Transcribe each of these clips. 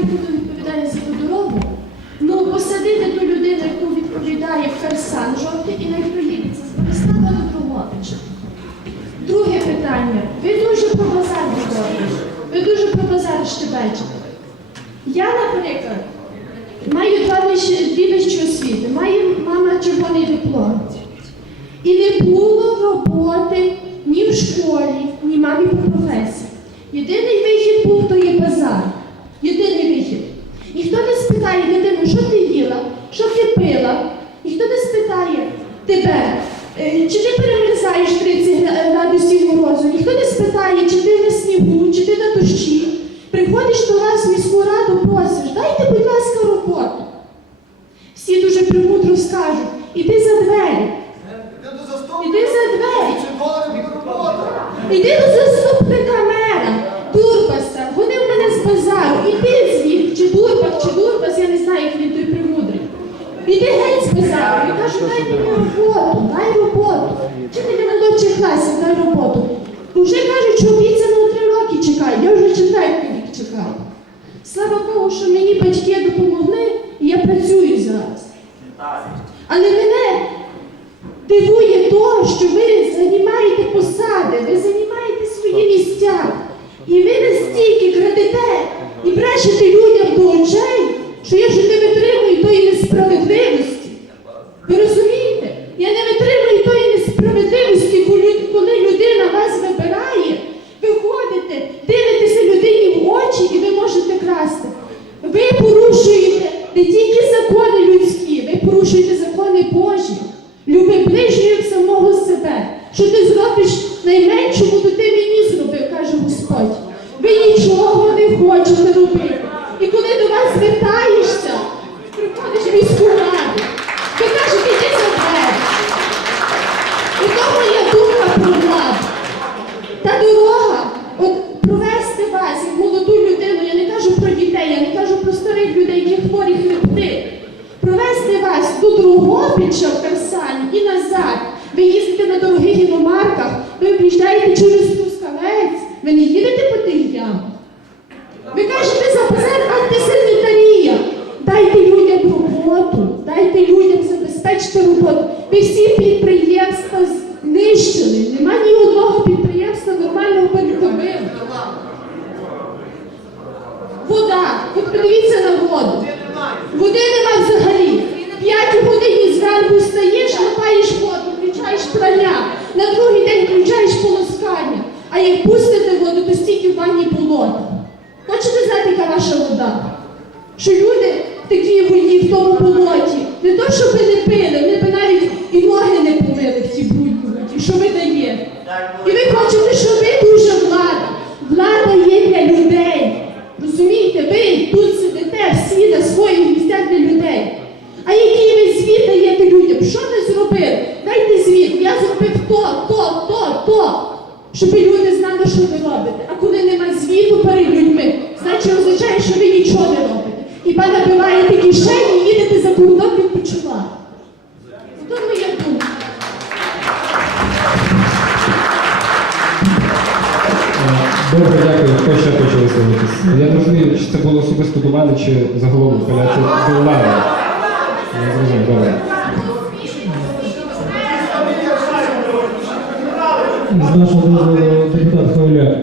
знаю, хто відповідає за ту дорогу. Ну, посадити ту людину, яку відповідає в Херсан жовтий, і не проїдеться з Борислава до Другобича. Друге питання. Ви дуже про базар говорите. Ви дуже про базар щебечете. Я, наприклад, маю два вищі, дві вищі освіти, маю мама червоний диплом. І не було роботи ні в школі, ні мамі по професії. Єдиний вихід був то є базар. Єдиний вихід. Ніхто не спитає дитину, що ти їла, що ти пила. Ніхто не спитає тебе, е, чи ти перемерзаєш 30 гра- градусів морозу. Ніхто не спитає, чи ти на снігу, чи ти на дощі. Приходиш до вас в міську раду, просиш, дайте, будь ласка, роботу. Всі дуже премудро скажуть, іди за двері. Іди за двері. Іди до заступника мера, Дурбаса, вони в мене з базару, іди звідти, чи Дурбак, чи Дурбас, я не знаю, як він той примудрий. Іди геть з базару. Я кажу, дай мені роботу, дай Не молодших класів, дай роботу. Уже кажуть, що обіцяно три роки чекаю, я вже четвертий рік чекаю. Слава Богу, що мені батьки допомогли, і я працюю зараз. Але мене дивує то, що ви займаєте посади, ви займаєте свої місця. І ви настільки крадете і брешете людям до очей, зробиш найменшому, то ти мені зробив, каже Господь. Ви нічого не хочете робити. І коли до вас звертаєшся, приходиш в міську раду, ви кажете, іди за двері. І то моя думка про владу. Та дорога, от провести вас, як молоду людину, я не кажу про дітей, я не кажу про старих людей, які хворі хребти. Провести вас до Другобича в Херсані і назад. Ви їздите на дорогих іномарках, ви об'їжджаєте через Трускавець, ви не їдете по тих ямах. Ви кажете за базар антисанітарія. Дайте людям роботу, дайте людям забезпечити роботу. Ви всі підприємства в тому болоті, не то, щоб ви не пили, вони б навіть і ноги не помили в цій брудній воді. Що ви даєте? І ви хочете, що ви дуже влада. Влада є для людей. Розумієте, ви тут сидите всі на своїх місцях для людей. А який ви звіт даєте людям? Що ви зробили? Дайте звіт. Я зробив то, то, то, то. Щоб люди знали, що ви робите. А коли нема звіту перед людьми, значить означає, що ви нічого не робите. Хіба набиваєте кишені і їдете за кордон відпочивати. То моя думка. Добре, дякую. Хто ще хоче висловитись? Я не розумію, чи це було особисто до мене, чи загалом апеляція до мене. Я зрозумів, добре. З нашого дозволу депутат Хвиляк.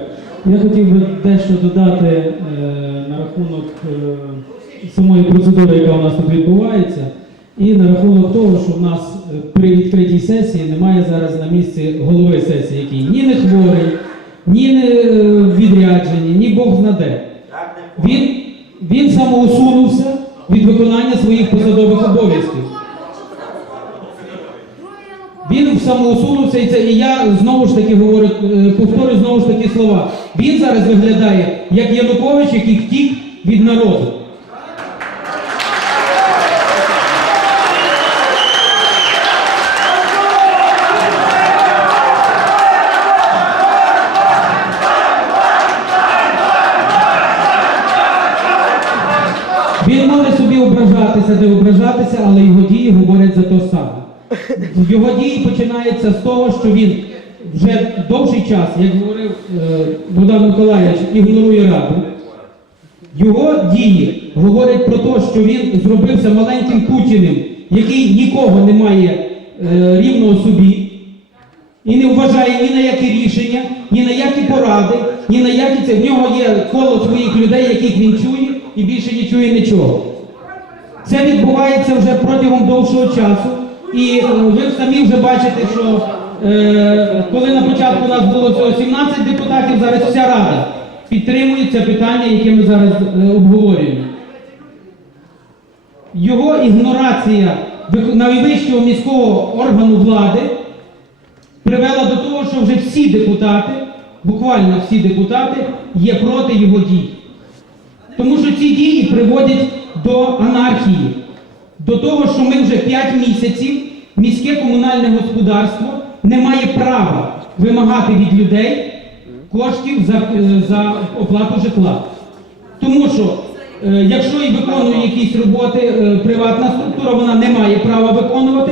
Я хотів би дещо додати е, на рахунок е, самої процедури, яка у нас тут відбувається, і на рахунок того, що в нас е, при відкритій сесії немає зараз на місці голови сесії, який ні не хворий, ні не е, відряджені, ні Бог знаде. Він, він самоусунувся від виконання своїх посадових обов'язків. Він самоусунувся, і це і я знову ж таки говорю, е, повторю знову ж таки слова. Він зараз виглядає як Янукович, який втік від народу. Він може собі ображатися, не ображатися, але його дії говорять за те саме. Його дії починаються з того, що він вже довший час, як говорив е, Богдан Миколаївич, ігнорує раду. Його дії говорять про те, що він зробився маленьким Путіним, який нікого не має е, рівного собі і не вважає ні на які рішення, ні на які поради, ні на які це. В нього є коло своїх людей, яких він чує, і більше не чує нічого. Це відбувається вже протягом довшого часу. І е, ви самі вже бачите, що е, коли на початку у нас було всього 17 депутатів, зараз вся рада підтримує це питання, яке ми зараз е, обговорюємо. Його ігнорація найвищого міського органу влади привела до того, що вже всі депутати, буквально всі депутати, є проти його дій. Тому що ці дії приводять до анархії, до того, що ми вже 5 місяців міське комунальне господарство не має права вимагати від людей коштів за, е, за оплату житла. Тому що е, якщо і виконує якісь роботи е, приватна структура, вона не має права виконувати.